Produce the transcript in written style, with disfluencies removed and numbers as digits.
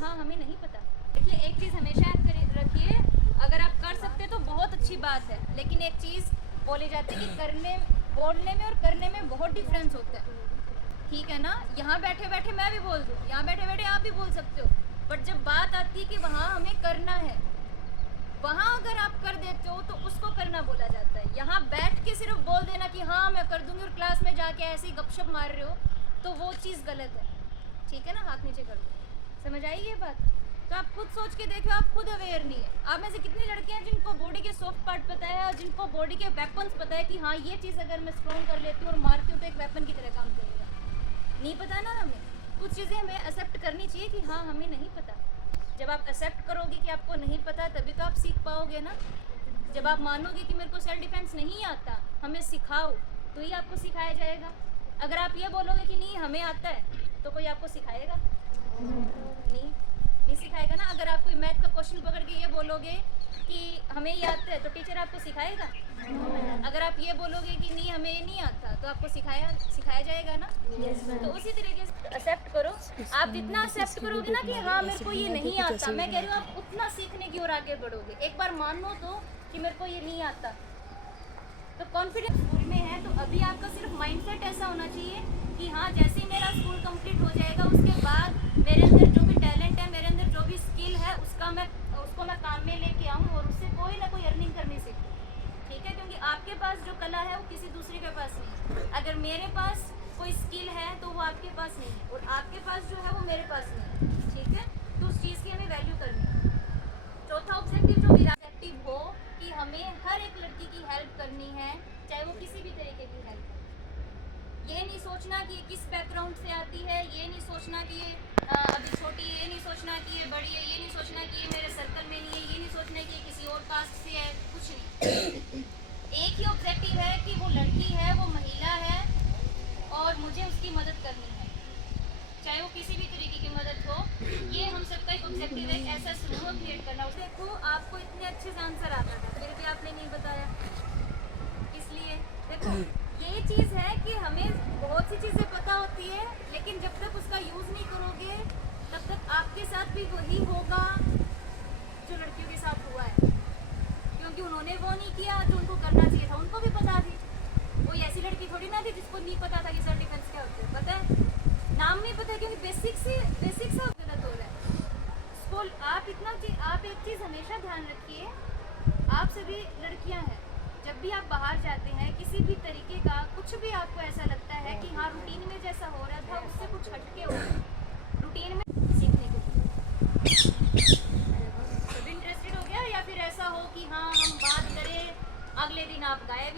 हाँ हमें नहीं पता। देखिए एक चीज़ हमेशा याद रखिए, अगर आप कर सकते तो बहुत अच्छी बात है, लेकिन एक चीज़ बोली जाती है कि बोलने में और करने में बहुत डिफरेंस होता है। ठीक है ना, यहाँ बैठे बैठे मैं भी बोल दूँ, यहाँ बैठे बैठे आप भी बोल सकते हो, बट जब बात आती है कि वहाँ हमें करना है, वहाँ अगर आप कर देते हो तो उसको करना बोला जाता है। यहाँ बैठ के सिर्फ बोल देना कि हाँ मैं कर दूंगी और क्लास में जाके ऐसे ही गपशप मार रहे हो तो वो चीज़ गलत है। ठीक है ना, हाथ नीचे कर दो। समझ आई ये बात? तो आप खुद सोच के देखो, आप खुद अवेयर नहीं है। आप में से कितनी लड़कियां हैं जिनको बॉडी के सॉफ्ट पार्ट पता है और जिनको बॉडी के वेपन्स पता है कि हाँ ये चीज़ अगर मैं स्ट्रॉन्ग कर लेती हूँ और मारती हूँ तो एक वेपन की तरह काम करेगा। नहीं पता ना हमें, कुछ चीज़ें हमें एक्सेप्ट करनी चाहिए कि हाँ हमें नहीं पता। जब आप एक्सेप्ट करोगे कि आपको नहीं पता तभी तो आप सीख पाओगे ना। जब आप मानोगे कि मेरे को सेल्फ डिफेंस नहीं आता, हमें सिखाओ, तो ही आपको सिखाया जाएगा। अगर आप ये बोलोगे कि नहीं हमें आता है तो कोई आपको सिखाएगा? नहीं सिखाएगा ना। अगर आप कोई मैथ का क्वेश्चन पकड़ के ये बोलोगे कि हमें ये आता है तो टीचर आपको सिखाएगा? अगर आप ये बोलोगे कि नहीं हमें ये नहीं आता तो आपको सिखाया जाएगा ना। तो उसी तरीके से एक्सेप्ट करो। आप जितना एक्सेप्ट करोगे ना कि हाँ मेरे को ये नहीं आता, मैं कह रही हूँ आप उतना सीखने की ओर आगे बढ़ोगे। एक बार मानो तो कि मेरे को ये नहीं आता, तो कॉन्फिडेंस स्कूल में है तो अभी आपका सिर्फ माइंडसेट ऐसा होना चाहिए कि हाँ जैसे ही मेरा स्कूल कंप्लीट हो जाएगा उसके बाद मेरे अंदर जो भी टैलेंट है, मेरे अंदर जो भी स्किल है उसको मैं काम में लेके आऊँ और उससे कोई ना कोई अर्निंग करनी सीखूँ। ठीक है, क्योंकि आपके पास जो कला है वो किसी दूसरे के पास नहीं। अगर मेरे पास कोई स्किल है तो वो आपके पास नहीं है और आपके पास जो है वो मेरे पास नहीं है। ठीक है, तो उस चीज़ की हमें वैल्यू करनी है। चौथा ऑब्जेक्टिव जो मेरा ऑब्जेक्टिव हो कि हमें हर एक लड़की की हेल्प करनी है, चाहे वो किसी भी तरीके की हेल्प। ये नहीं सोचना कि किस बैकग्राउंड से आती है, ये नहीं सोचना कि ये अभी छोटी है, ये नहीं सोचना कि ये बड़ी है, ये नहीं सोचना कि ये मेरे सर्कल में नहीं है, ये नहीं सोचना कि ये किसी और कास्ट से है, कुछ नहीं। एक ही ऑब्जेक्टिव है कि वो लड़की है, वो महिला है और मुझे उसकी मदद करनी है, चाहे वो किसी भी तरीके की मदद हो। ये हम सबका एक ऑब्जेक्टिव है, ऐसा समूह क्रिएट करना। देखो आपको इतने अच्छे से आंसर आता था फिर भी आपने नहीं बताया, इसलिए देखो यही चीज़ है कि हमें बहुत सी चीज़ें पता होती है लेकिन जब तक उसका यूज़ नहीं करोगे तब तक आपके साथ भी वही होगा जो लड़कियों के साथ हुआ है, क्योंकि उन्होंने वो नहीं किया जो उनको करना चाहिए था। उनको भी पता थी, कोई ऐसी लड़की थोड़ी ना थी जिसको नहीं पता था कि सेल्फ डिफेंस क्या होता है। पता है, नाम नहीं पता है क्योंकि बेसिक से गलत हो रहा है। स्कूल आप एक चीज़ हमेशा ध्यान रखिए, आप सभी लड़कियां हैं, जब भी आप बाहर जाते हैं किसी भी तरीके का कुछ भी आपको ऐसा लगता है कि हाँ रूटीन में जैसा हो रहा था उससे कुछ हटके हो रहा है, रूटीन में सीखने के लिए इंटरेस्टेड हो गया, या फिर ऐसा हो कि हाँ हम बात करें अगले दिन आप गायब